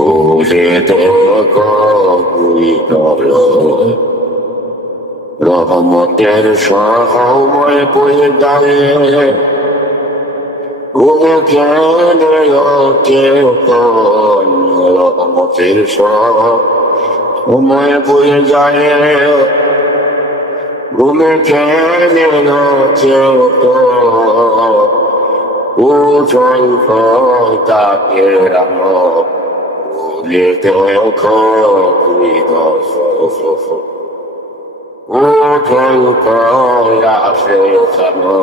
দূরে দেখো রহমতের সহময় বয়ে দাঁড়িয়ে রহমতের সময় বয়ে যায় ঘুমে খেলে কেউ ও জল তাকে রাম ভুলে দেখো তুই দশ ও জল আসে জানো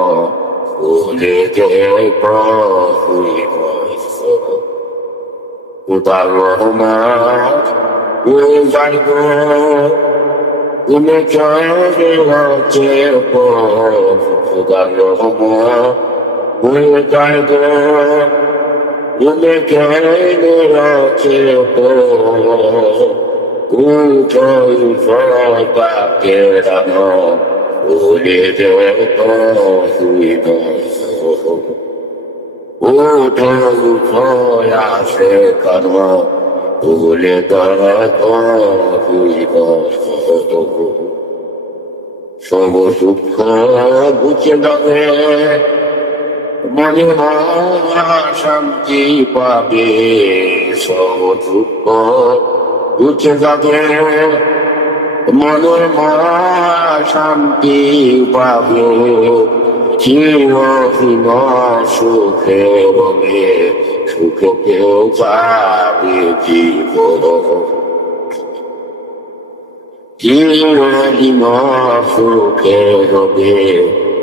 ভুলে দেখো তুই দশ উদার রহমান যাইব তুমি চাইবে উদার রহমান যাইব তুমি চাইবে তাকে রানো ভুলে দেখো তুই দশ আসে কর্ম ভুলে সব সুখ বুঝে যাবে মনে শান্তি পাবে সব দুঃখ বুঝে যাবে মনের শান্তি পাবে চিরহীন সুখে হবে সুখে কেউ পাবে জীবন চিরহীন সুখে হবে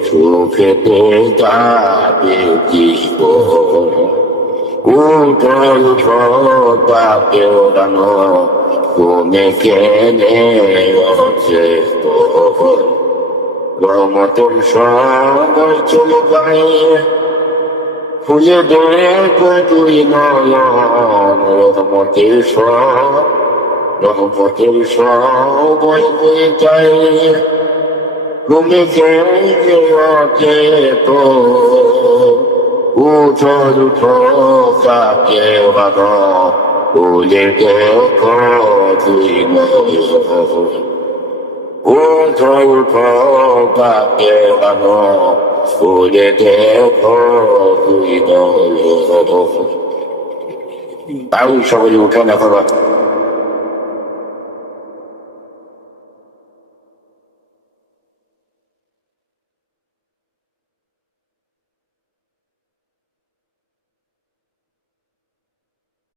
সুখে কেউ পাবে জীবন উঠল তাকে ওড়ানো তুমি কেনে হচ্ছে রহমতের সময় চলে যায় খুঁজে দেখো তুই নয়ন রহমতের সময় বয়ে যায় তুমি কে তো উঠল তাকে বানো ভুলে দেখো তুই নয়ন তাকে বানো ভুলে দেখো তুই তাও সবাই উঠে না